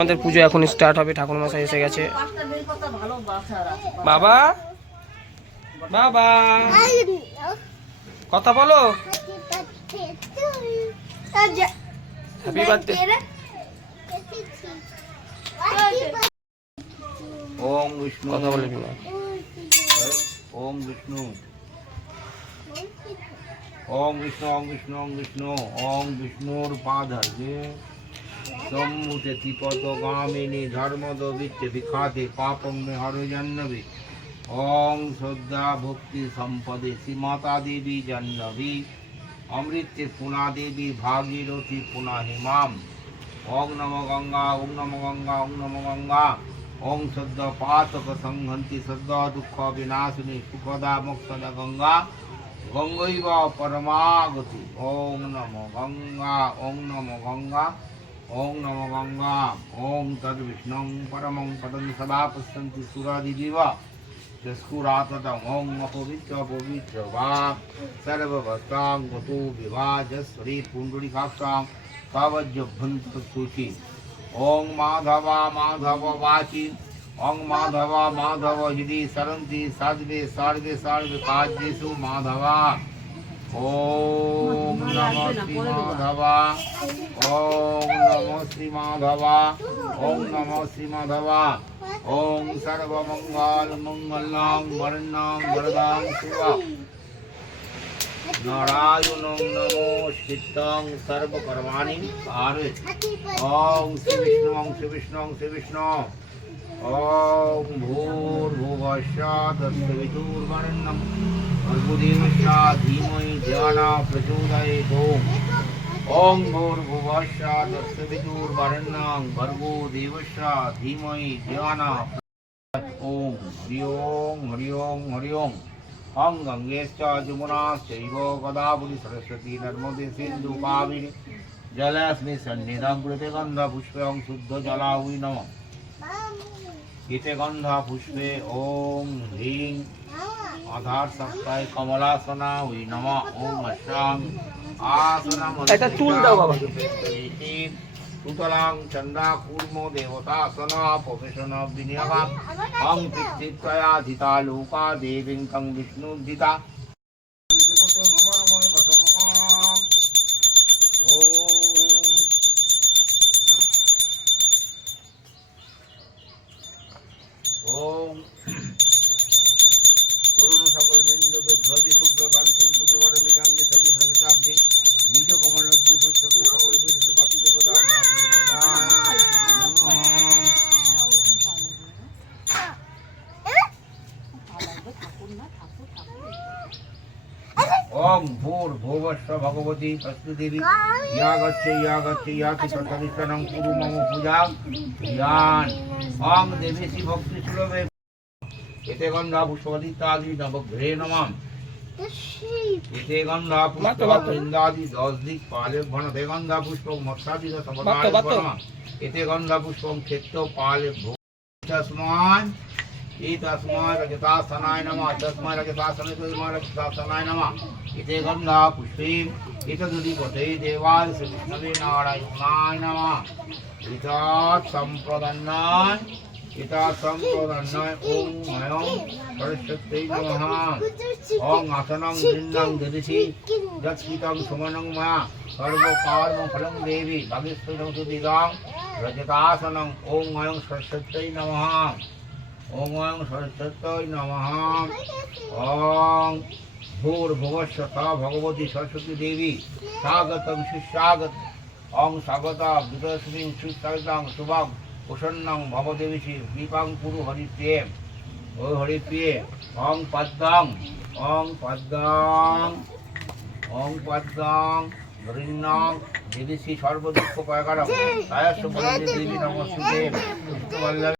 আমাদের পুজো এখন স্টার্ট হবে। ঠাকুর মশাই এসে গেছে। বাবা বাবা কথা বলো। Happy birthday. ओम विष्णु কথা বলে বিনা। ओम विष्णु ओम विष्णु ओम विष्णु ओम विष्णु ओम विष्णुर पादर्गे सम्मुते तिपद गामिनी धर्मद वित्ते विखाते पापम में हरो जन्नवी ओम श्रद्धा भक्ति संपदे श्री माता देवी जन्नवी अमृते पुना देवी भागीरथी पुना हिमाम ओम नमो गंगा ओम नमो गंगा ओम नमो गंगा ओम श्रद्धा पातक संहंति श्रद्धा दुख विनाशिनी सुखदा मोक्षद गंगा गंगैव परमागति ओम नमो गंगा ओम नमो गंगा ओम नमो गंगा ओम तद विष्णु परमं पदं सदा पश्यन्ति सुरादिविव जस्कुराततं ओम अपवित्र पवित्र वा सर्वभस्तां गतो विभाजस्वरी पुण्डरीकाक्षां तावज्जभ्यन्तरसूचि ओम माधवा माधव वाची ओम माधवा माधव हृदि सरन्ति साध्वे सार्वे सार्वे काजेषु माधवा ओम नमः श्री माधवा ओम नमः श्री माधवा ओम नमः श्री माधवा ओम सर्वमंगल मंगलां वरदां वरदां शिवा नारायणं नमोऽस्मितं सर्वकर्माणि कारये ओम श्री विष्णु ओम भूर्भुवस्सुः तत्सवितुर्वरेण्यं भर्गोदेवस्य धीमहि धियो प्रचोदयात् ओम भूर्भुवस्सुः तत्सवितुर्वरेण्यं भर्गोदेवस्य धीमहि धियो ओम हरि ओम हरि ओम हम गंगेश्च यमुनाश्चैव गोदावरी सरस्वती नर्मदे सिन्धु कावेरी जलेऽस्मिन् सन्निधिं कृते गन्धपुष्पं शुद्ध जलावै नमः इते गन्धपुष्पे ओम ह्रीं आधार सप्ताय कमलासना वै नमः ओम अष्टां आसनम् এটা চুল দাও বাবা। सुतलां चंदा कूर्मो देवतासन पवेशन विनियमा हम पितृत्वया धिता लोका देवीं तं विष्णुधिता ओम तरुण सकल मिंद विभ्रति शुभ्र कांति कुचवर मितांगे संगे संगताब्दे बीज कमल लज्जे पुष्प सकल विशुद्ध पातु देवता ओम भूर्भुवस्सुः भगवती तस्मै देवी या गच्छे याति तत्तदिष्टनं कुरु मम पूजां यान् ओम देवी श्री भक्ति सुलभे एते गन्धा पुष्पदितादि नवग्रहे नमः एते गन्धा पुष्पवृन्दादि 10 दिक् पाले भणते गन्धा पुष्प मत्सादि समदाय नमः एते गन्धा पुष्पं क्षेत्र पाले भोजस्मान् एतस्माय रजतासनाय नमः तस्मै रजतासनाय नमः इते गन्धा पुष्पे एतदुदिपते देवाय श्री विष्णवे नारायणाय नमः इतात् सम्प्रदन्नाय ओम मयं सरस्वत्यै नमः ओम आसनं गृह्णं ददिशि यत्कितं सुमनं मया सर्वकार्मफलं देवी भगेश्वरं सुदिदां रजतासनं ओम मयं सरस्वत्यै नमः ओम सरस्वत्यै नमः ओम भूर्भुवस्सुः भगवती सरस्वती देवी स्वागतं सुस्वागत ओम स्वागता विदस्मिं सुस्वागतं शुभं प्रसन्नं भवदेवी दीपां कुरु हरिप्रिये ओ हरिप्रिये ओम पद्मं गृह्णं देवी सर्वदुःख पयकरं कायस्व देवी नमस्ते विष्णुवल्लभे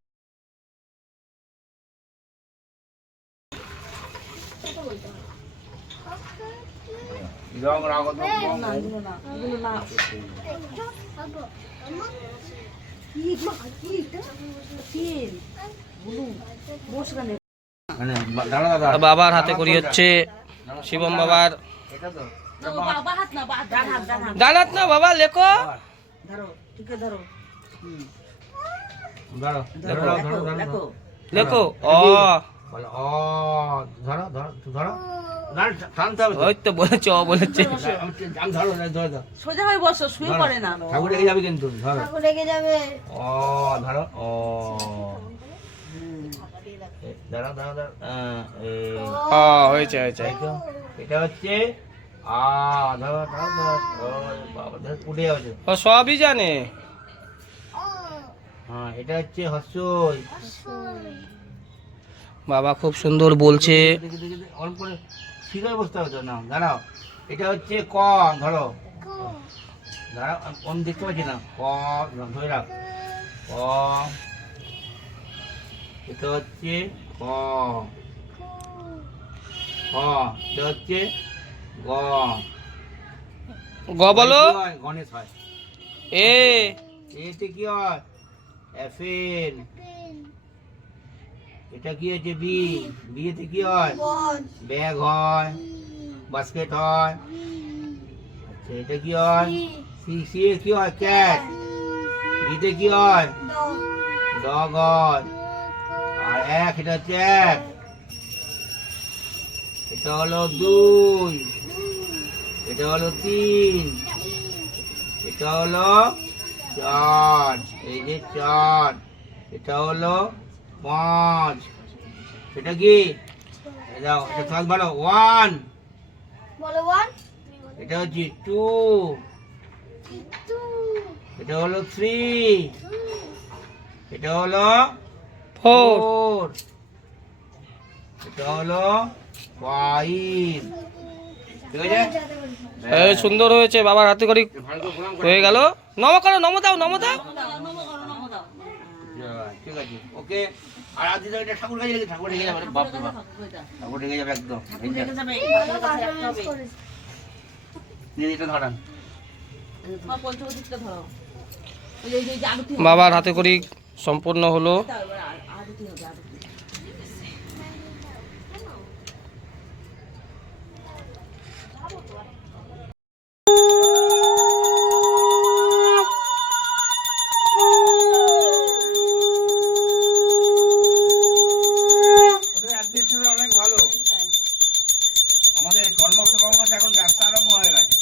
이랑 라고도 বাবার হাতে করি হচ্ছে শিবম বাবার ডান হাত না বাবা লেখো ধরো ঠিক ধরো ধরো ধরো ধরো ধরো লেখো অ। বলো অ। ধরো ধরো ধরো টানতে হবে। ওই তো বলেছে অ বলেছে। আমি ধরো ধরো ধরো সোজা হয়ে বসো, শুয়ে পড়ে না। ঠাকুর রেখে যাবে কিন্তু। ধরো ঠাকুর রেখে যাবে। অ ধরো অ। দাঁড়াও দাঁড়াও দাঁড়াও। অ হয়েছে হয়েছে। এটা হচ্ছে আ। ধরো ধরো ধরো। ও বাবা ধরো উঠে যাচ্ছে। ও সবই জানে। হ্যাঁ এটা হচ্ছে হস্যই। বাবা খুব সুন্দর বলছে। দেখি দেখি দেখি, অল্প করে সিধে বসতে হবে তো। না দাঁড়াও। এটা হচ্ছে ক। ধরো দাঁড়াও, আমি দেখতে পাচ্ছি না। ক ধরে রাখ। ক। এটা হচ্ছে ক। খ। এটা হচ্ছে গ। গ বলো। কি হয়? গণেশ হয়। এ এতে কি হয়? অ্যাপেল। এটা কি হচ্ছে বি। বিয়েতে কি হয়? ব্যাগ হয়, বাস্কেট হয়। আচ্ছা এটা কি হয়? সি। সি এ কি হয়? ক্যাট। ডিতে কি হয়? ডগ হয়। আর এক, এটা হচ্ছে এক। এটা হলো দুই। এটা হলো তিন। এটা হলো চার। এই যে চার। এটা হলো পাঁচ। এটা কি? এই দাও, এটা সব ভালো। ওয়ান। বলো ওয়ান। এটা হচ্ছে টু। এটা হলো থ্রি। এটা হলো ফোর। ফোর। এটা হলো ফাইভ। ঠিক আছে? এই সুন্দর হয়েছে। বাবার হাতে করে ভালো করে প্রণাম করো। হয়ে গেল। নম করো, নম দাও, নম দাও। ঠিক আছে, ওকে। আর আজ দিদা এটা ঠাকুর কাছে রেখে, ঠাকুর রেখে যাবে। বাপ রে বাপ, ঠাকুর রেখে যাবে একদম। এই যে, নিয়ে এটা ধরান। বাবার হাতে করে সম্পূর্ণ হলো। ওদের অ্যাডমিশন অনেক ভালো। আমাদের কর্মসভা এখন ব্যবসা আরম্ভ হয়ে গেছে।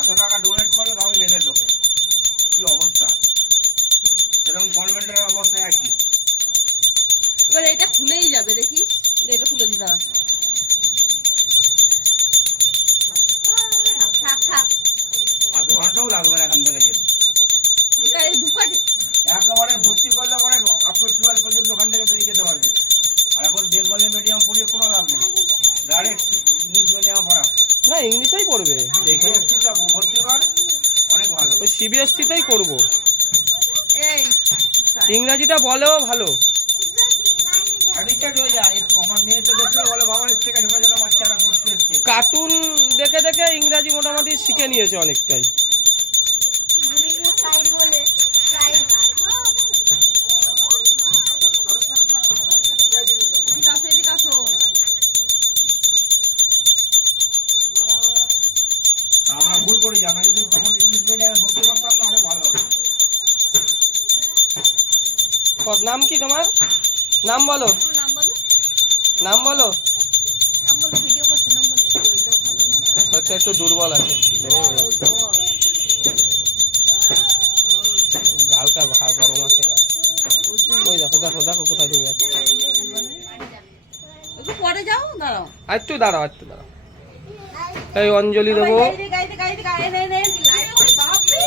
এত টাকা ডোনেট করলে তবে নেবে তোকে। কি অবস্থা! সেরকম গভর্নমেন্টের অবস্থা একই। এবার এটা খুলেই যাবে, দেখিস। এটা খুলে দিতে হবে। থাক থাক। আধ ঘন্টাও লাগবে না এখান থেকে যেতে। এখানে ঢুকাতে একেবারে ভর্তি করলে পরে আপ টু 12 পর্যন্ত ওখান থেকে বেরিয়ে যেতে পারবে। আর এখন বেঙ্গলি মিডিয়াম পড়িয়ে কোনো লাভ নেই। ডাইরেক্ট ইংলিশ মিডিয়াম পড়াও। না ইংলিশেই পড়বে এইখানে। সিটা ভর্তি কর, অনেক ভালো। ওই সিবিএসসিতেই করব। এই ইংরাজিটা বলেও ভালো। অ্যাডিক্টেড হয়ে যায়। আমার মেয়ে তো দেখলে বলে বাবা এর থেকে ছোট ছোট বাচ্চারা পড়তে এসছে। কার্টুন দেখে দেখে ইংরাজি মোটামুটি শিখে নিয়েছে অনেকটাই। সাইড বলে সাইড। এদিকে আসো, এদিকে আসো। আমরা ভুল করেছি। আমরা যদি তখন ইংলিশ মিডিয়ামে ভর্তি করতাম না, অনেক ভালো হতো। নাম কি তোমার? নাম বলো, নাম বলো। নাম বলো। নাম বলো, ভিডিও করছে, নাম বলো। হয়তো একটু দুর্বল আছে, দেখে বোঝা যাচ্ছে। হালকা গরম আছে গা। ওই দেখো দেখো দেখো কোথায় ঢুকে যাচ্ছে। একটু পরে যাও, দাঁড়াও। আর একটু দাঁড়াও, একটু দাঁড়াও। এই অঞ্জলি দেবো। গাইতে গাইতে গাইতে গাইতে নে বাপরে।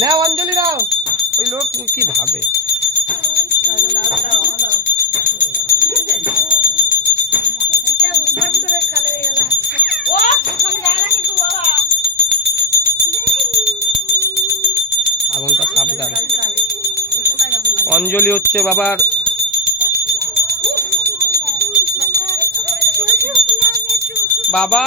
নাও অঞ্জলি নাও। ওই লোক কি ভাবে। ও ওখানে যায় না কিন্তু বাবা। আগুনটা সাবধান। অঞ্জলি হচ্ছে বাবার বাবা।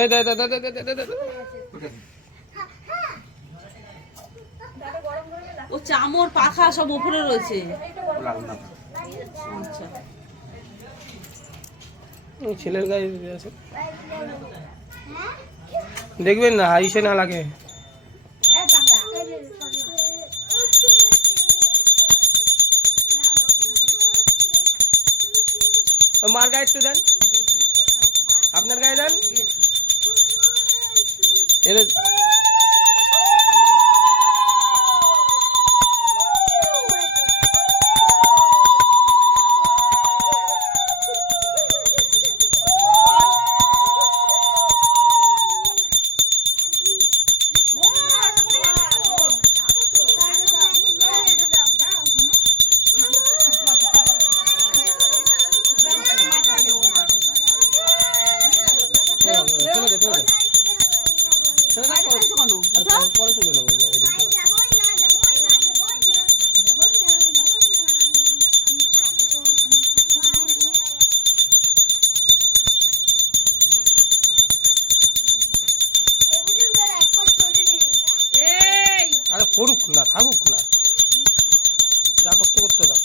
এই দে দে দে দে দে দে দে দে। ও চামর পাখা সব উপরে রয়েছে। আচ্ছা ওই ছেলের গায়ে দিয়ে আছে। দেখবেন না আইসে না লাগে। মার গায়ে একটু দেন, আপনার গায়ে দেন। এর পরে তুলে নেবো। আরে করুক না, থাকুক না, যা করতে করতে দাও।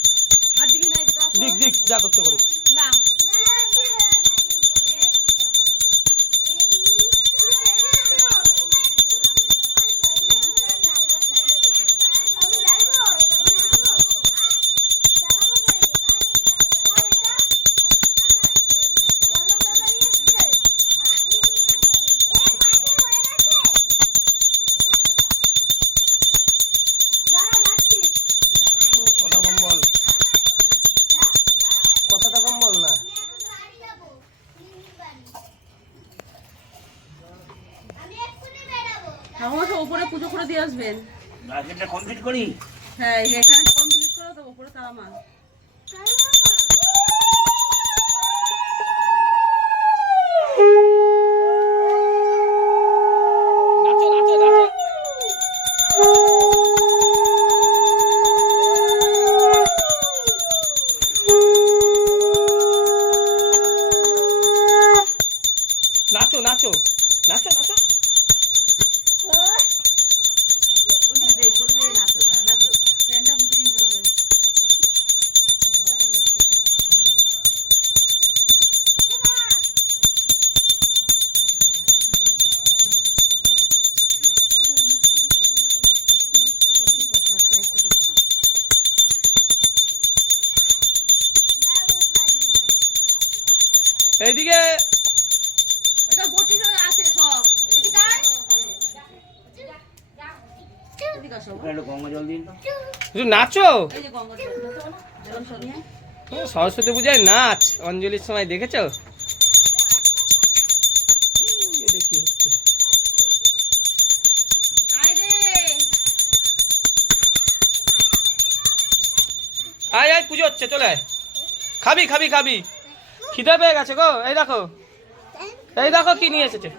দিক দিক যা করতে করুক। না কথা কম বল, কথাটা কম বল না। ঠাকুমা সব উপরে পুজো করে দিয়ে আসবেন। এটা কমপ্লিট করি। হ্যাঁ এখানে কমপ্লিট করো তো উপরে তারা মা। নাচো নাচো নাচো। নাচো নাচো নাচো নাচো। ট্রেনটা গুটিয়ে দিতে হবে। এইদিকে এটা বটি ধরে আছে সব। এদিকে আয়। এদিকে আসো। একটু গঙ্গা জল দিন তো। একটু নাচো। এই যে গঙ্গা জল নাও না। জল সরিয়ে। সরস্বতী পূজায় নাচ অঞ্জলির সময় দেখেছো? এটা কি হচ্ছে? আয় রে। আয় আয় পুজো হচ্ছে, চলে আয়। খাবি খাবি খাবি, খিদে পেয়ে গেছে গো। এই দেখো, এই দেখো কি নিয়ে এসেছে।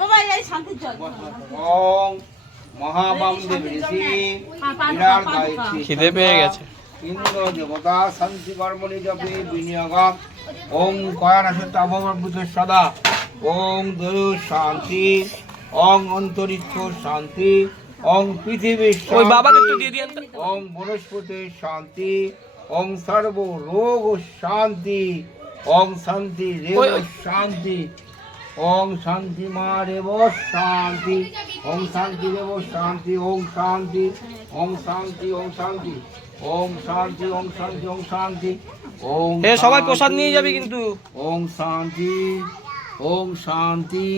বাবা এই শান্তির জল। ওং মহাবামদেব ঋষি বিরাট গায়ত্রী খিদে পেয়ে গেছে। ইন্দ্র দেবতা শান্তি কর্মণি জপে বিনিয়োগম ওং কয়ানাশতাভূত সদা ওং দয়ু শান্তি ওং অন্তরিক্ষ শান্তি ওং পৃথিবী ওই বাবাকে একটু শান্তি দিয়ে দিয়েন তো। ওং বনস্পতি শান্তি ওং সর্ব রোগ শান্তি ওং শান্তি রেব শান্তি ওং শান্তি মা রেব শান্তি ওং শান্তি রেব শান্তি ওং শান্তি ওং শান্তি ওং শান্তি ওং শান্তি ওং শান্তি ওং শান্তি ওং এ সবাই প্রসাদ নিয়ে যাবে কিন্তু। ওং শান্তি ওং শান্তি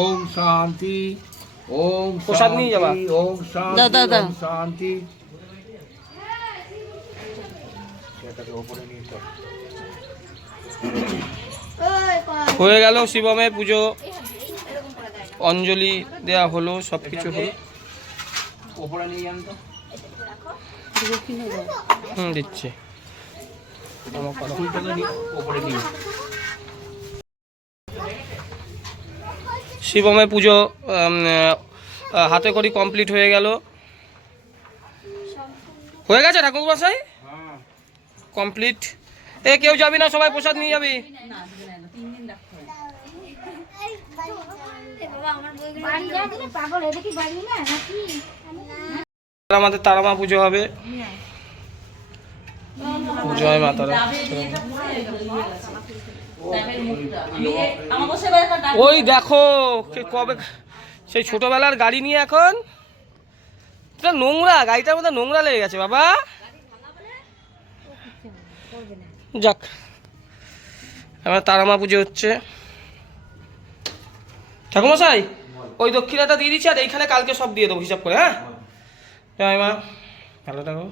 ওং শান্তি ওং প্রসাদ নিয়ে যাবা। ওং শান্তি দাও, দাও, দাও। ওং শান্তি সেটাকে উপরে নিয়ে চল। হয়ে গেল শিবমের পুজো, অঞ্জলি দেয়া হলো, সব কিছু হলো। উপরে নিয়ে যান তো। দিচ্ছি। ফুলটাকে নিয়ে উপরে নিয়ে শিবমের পুজো হাতে করি কমপ্লিট হয়ে গেল। হয়ে গেছে ঠাকুর মশাই, হ্যাঁ কমপ্লিট। এ কেউ যাবি না, সবাই প্রসাদ নিয়ে যাবি। না আজকে না, 3 দিন রাখতে হবে। বাবা আমার বইগুলো পাগল এটা কি বাড়ি না নাকি? আমাদের তারামা পুজো হবে। জয় মা তারা। ডাবের ইয়েটা পুরো ইয়ে গেছে। ডাবের মুখটা। আমার বসে এবার একটা ডাব। ওই দেখো কবে সেই ছোটবেলার গাড়ি নিয়ে এখন এটা নোংরা, গাড়িটার মধ্যে নোংরা লেগে গেছে বাবা। যাক, আমার তারামা পুজো হচ্ছে। ঠাকুমশাই ওই দক্ষিণাটা দিয়ে দিচ্ছি, আর এইখানে কালকে সব দিয়ে দেবো হিসাব করে। হ্যাঁ জয় মা, ভালো থাকো।